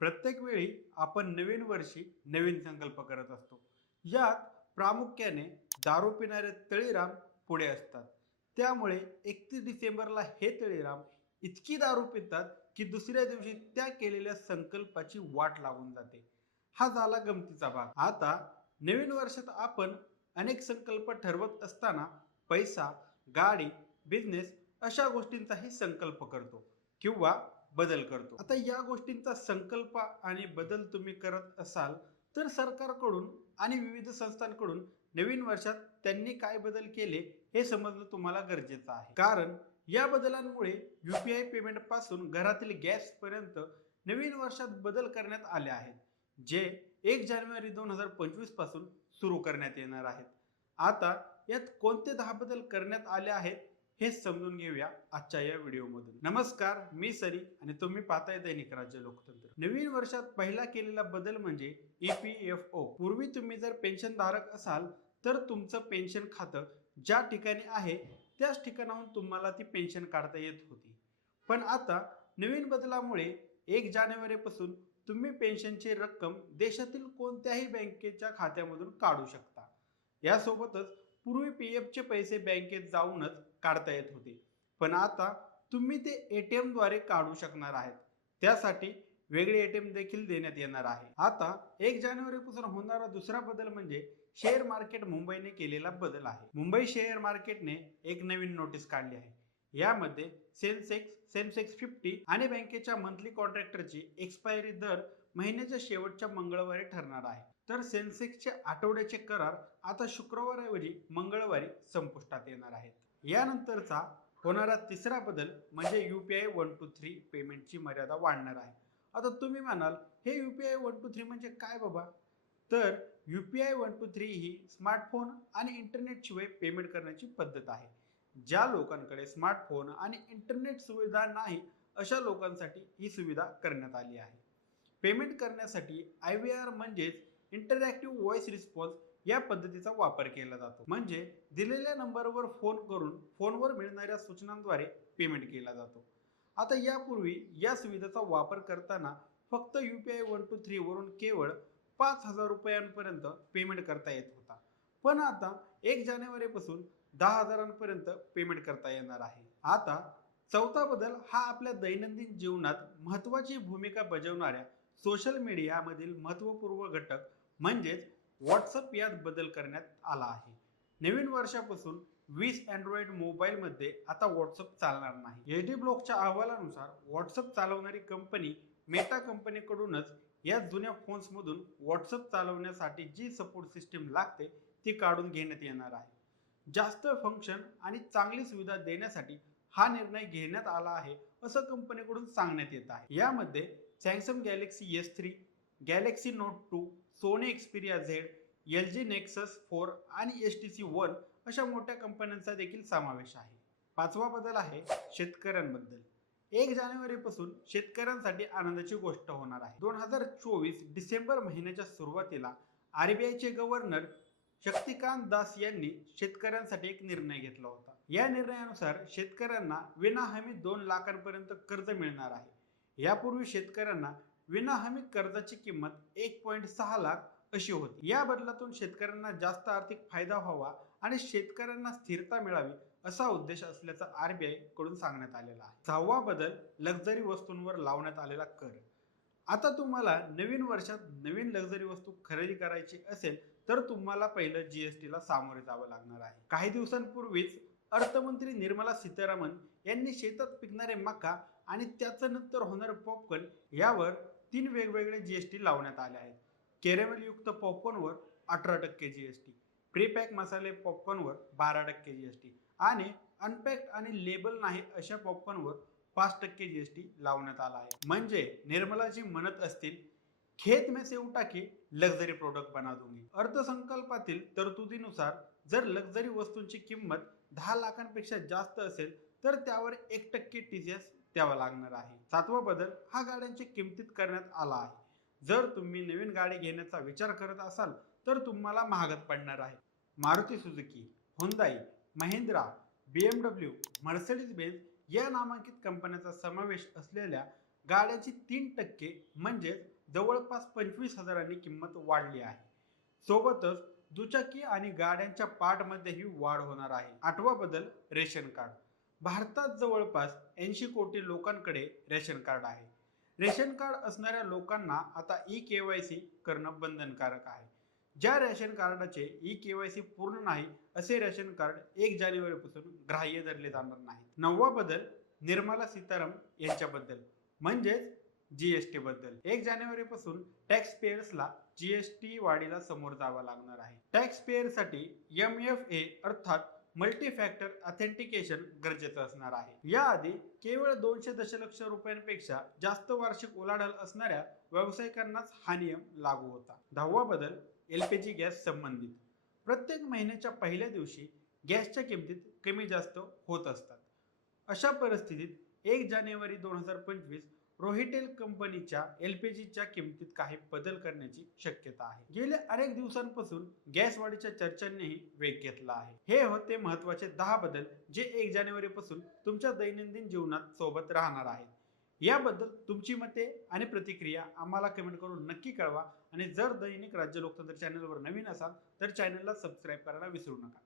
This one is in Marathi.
प्रत्येक वेळी आपण नवीन वर्षी नवीन संकल्प करत असतो. यात प्रामुख्याने दारू पिणारे तळीराम पुढे असतात. त्यामुळे 31 डिसेंबरला हे तळीराम इतकी दारू पितात की दुसऱ्या दिवशी त्या केलेल्या संकल्पाची वाट लागून जाते. हा झाला गमतीचा भाग. आता नवीन वर्षात आपण अनेक संकल्प ठरवत असताना पैसा, गाडी, बिझनेस अशा गोष्टींचाही संकल्प करतो किंवा बदल करतो. आता या गोष्टींचा संकल्प आणि बदल तुम्ही करत असाल तर सरकारकडून आणि विविध संस्थांकडून नवीन वर्षात त्यांनी काय बदल केले हे समजणं तुम्हाला गरजेचं आहे. कारण या बदलांमुळे UPI पेमेंट पासून घरातील गॅस पर्यंत नवीन वर्षात बदल करण्यात आले आहेत, जे 1 जानेवारी 2025 पासून सुरू करण्यात येणार आहेत. आता यात कोणते 10 बदल करण्यात आले आहेत हे समजून घेऊया आजच्या या व्हिडिओमधून. नमस्कार, मी सरी आणि तुम्ही पाहताय दैनिक राज्य लोकतंत्र. नवीन वर्षात पहिला केलेला बदल म्हणजे EPFO. पूर्वी तुम्ही जर पेन्शन धारक असाल तर तुमचं पेन्शन खातं ज्या ठिकाणी आहे त्याच ठिकाणाहून तुम्हाला ती पेन्शन काढता येत होती. पण आता नवीन बदलामुळे 1 जानेवारीपासून तुम्ही पेन्शनची रक्कम देशातील कोणत्याही बँकेच्या खात्यामधून काढू शकता. यासोबतच पूर्वी PFचे पैसे बँकेत जाऊनच काढता येत होते, पण आता तुम्ही ते ATM द्वारे काढू शकणार आहेत. त्यासाठी वेगळे ATM देखील देण्यात येणार आहे. आता 1 जानेवारीपासून होणारा दुसरा बदल म्हणजे शेअर मार्केट मुंबईने केलेला बदल आहे. मुंबई शेअर मार्केटने एक नवीन नोटीस काढली आहे. यामध्ये सेन्सेक्स 50 आणि बँकेच्या मंथली कॉन्ट्रॅक्टरची एक्सपायरी दर महिन्याच्या शेवटच्या मंगळवारी ठरणार आहे. तर सेन्सेक्सचे आठवड्याचे करार आता शुक्रवारऐवजी मंगळवारी संपुष्टात येणार आहेत. यानंतरचा होणारा तिसरा बदल म्हणजे UPI 123 पेमेंटची मर्यादा वाढणार आहे. आता तुम्ही म्हणाल, हे UPI 123 म्हणजे काय बाबा? तर UPI 123 ही स्मार्टफोन आणि इंटरनेट शिवाय पेमेंट करण्याची पद्धत आहे. ज्या लोकांकडे स्मार्टफोन आणि इंटरनेट सुविधा नाही अशा लोकांसाठी ही सुविधा करण्यात आली आहे. पेमेंट करण्यासाठी IVR म्हणजेच इंटरॅक्टिव्ह व्हॉइस रिस्पॉन्स या पद्धतीचा वापर केला जातो. म्हणजे दिलेल्या नंबरवर फोन करून फोनवर मिळणाऱ्या सूचनांद्वारे पेमेंट केला जातो. आता यापूर्वी या सुविधेचा वापर करताना फक्त UPI 123 वरून केवळ 5,000 रुपयांपर्यंत पेमेंट करता येत होता. पण आता 1 जानेवारीपासून 10,000पर्यंत पेमेंट करता येणार आहे. आता चौथा बदल हा आपल्या दैनंदिन जीवनात महत्त्वाची भूमिका बजावणाऱ्या सोशल मीडियामधील महत्त्वपूर्ण घटक म्हणजेच व्हॉट्सअप यात बदल करण्यात आला आहे. नवीन वर्षापासून 20 अँड्रॉइड मोबाईलमध्ये आता व्हॉट्सअप चालणार नाही. एडी ब्लॉकच्या अहवालानुसार व्हॉट्सअप चालवणारी कंपनी मेटा कंपनीकडूनच या जुन्या फोन्समधून व्हॉट्सअप चालवण्यासाठी जी सपोर्ट सिस्टीम लागते ती काढून घेण्यात येणार आहे. जास्त फंक्शन आणि चांगली सुविधा देण्यासाठी हा निर्णय घेण्यात आला आहे असं कंपनीकडून सांगण्यात येत आहे. यामध्ये Samsung Galaxy S3, Galaxy Note 2, Sony Xperia Z, LG Nexus 4 आणि HTC One अशा मोठ्या कंपन्यांचा देखील समावेश आहे. पाचवा बदल आहे शेतकऱ्यांबद्दल. 1 जानेवारीपासून शेतकऱ्यांसाठी आनंदाची गोष्ट होणार आहे. 2024 डिसेंबर महिन्याच्या सुरुवातीला RBIचे गव्हर्नर शक्तिकांत दास यांनी शेतकऱ्यांसाठी एक निर्णय घेतला होता. या निर्णयानुसार शेतकऱ्यांना विनाहमी 2 लाखांपर्यंत कर्ज मिळणार आहे. यापूर्वी शेतकऱ्यांना विनाहमी कर्जाची किंमत 1.6 लाख अशी होती. या बदलातून शेतकऱ्यांना जास्त आर्थिक फायदा व्हावा आणि शेतकऱ्यांना स्थिरता मिळावी असा उद्देश असल्याचा RBI कडून सांगण्यात आलेला आहे. सहावा बदल लक्झरी वस्तूंवर लावण्यात आलेला कर. आता तुम्हाला नवीन वर्षात नवीन लक्झरी वस्तू खरेदी करायची असेल तर तुम्हाला पहिलं GST ला सामोरे जावं लागणार आहे. काही दिवसांपूर्वीच अर्थमंत्री निर्मला सीतारामन यांनी शेतात पिकणारे मका आणि त्याचं नंतर होणारं पॉपकॉर्न यावर 3 वेगवेगळे GST लावण्यात आले आहेत. कॅरेमेल युक्त पॉपकॉर्नवर 18% GST, प्रीपॅक मसाले पॉपकॉर्नवर 12% GST आणि अनपॅक्ड आणि लेबल नाही अशा पॉपकॉर्नवर 5% GST लावण्यात आला आहे. म्हणजे निर्मलाजी म्हणत असतील, खेत में से उठा के लक्झरी प्रोडक्ट बना दूंगी. अर्थसंकल्पातील तरतुदीनुसार जर लक्झरी वस्तूंची किंमत 10 लाखांपेक्षा जास्त असेल तर त्यावर 1% TCS द्यावा लागणार आहे. सातवा बदल हा गाड्यांच्या किमतीत करण्यात आला आहे. जर तुम्ही नवीन गाडी घेण्याचा विचार करत असाल तर तुम्हाला महागात पडणार आहे. Maruti Suzuki, Hyundai, Mahindra, BMW, Mercedes Benz या नामांकित कंपन्यांचा समावेश असलेल्या गाड्याची 3% म्हणजे जवळपास 25,000 किंमत वाढली आहे. सोबतच दुचाकी आणि गाड्यांच्या पार्टमध्येही वाढ होणार आहे. 8वा बदल, रेशन कार्ड. भारतात जवळपास 80 कोटी लोकांकडे रेशन कार्ड आहे. रेशन कार्ड असणाऱ्या लोकांना आता ई-केवायसी करणं बंधनकारक आहे. ज्या रेशन कार्डाचे ई-केवायसी पूर्ण नाही असे रेशन कार्ड 1 जानेवारीपासून ग्राह्य धरले जाणार नाही. 9वा बदल, निर्मला सीतारामन यांच्याबद्दल म्हणजेच जीएसटी बद्दल. 1 जानेवारीपासून टॅक्स पेयर्सला जीएसटी वाढीला समोर जावं लागणार आहे. टॅक्स पेयरसाठी MFA अर्थात मल्टी फॅक्टर ऑथेंटिकेशन गरजेचं असणार आहे. याआधी केवळ 200 दशलक्ष रुपयांपेक्षा जास्त वार्षिक उलाढाल असणाऱ्या व्यावसायिकांनाच हा नियम लागू होता. 10वा बदल, LPG गॅस संबंधित. प्रत्येक महिन्याच्या पहिल्या दिवशी गॅसच्या किमतीत कमी जास्त होत असतात. अशा परिस्थितीत 1 जानेवारी 2025 रोहिटेल कंपनीच्या LPGच्या किमतीत काही बदल करण्याची शक्यता आहे. गेल्या अनेक दिवसांपासून गॅस वाढीच्या चर्चांनीही वेग घेतला आहे. हे होते महत्त्वाचे 10 बदल जे 1 जानेवारीपासून तुमच्या दैनंदिन जीवनात सोबत राहणार आहेत. याबद्दल तुमची मते आणि प्रतिक्रिया आम्हाला कमेंट करून नक्की कळवा आणि जर दैनिक राज्य लोकतंत्र चॅनलवर नवीन असाल तर चॅनलला सबस्क्राईब करायला विसरू नका.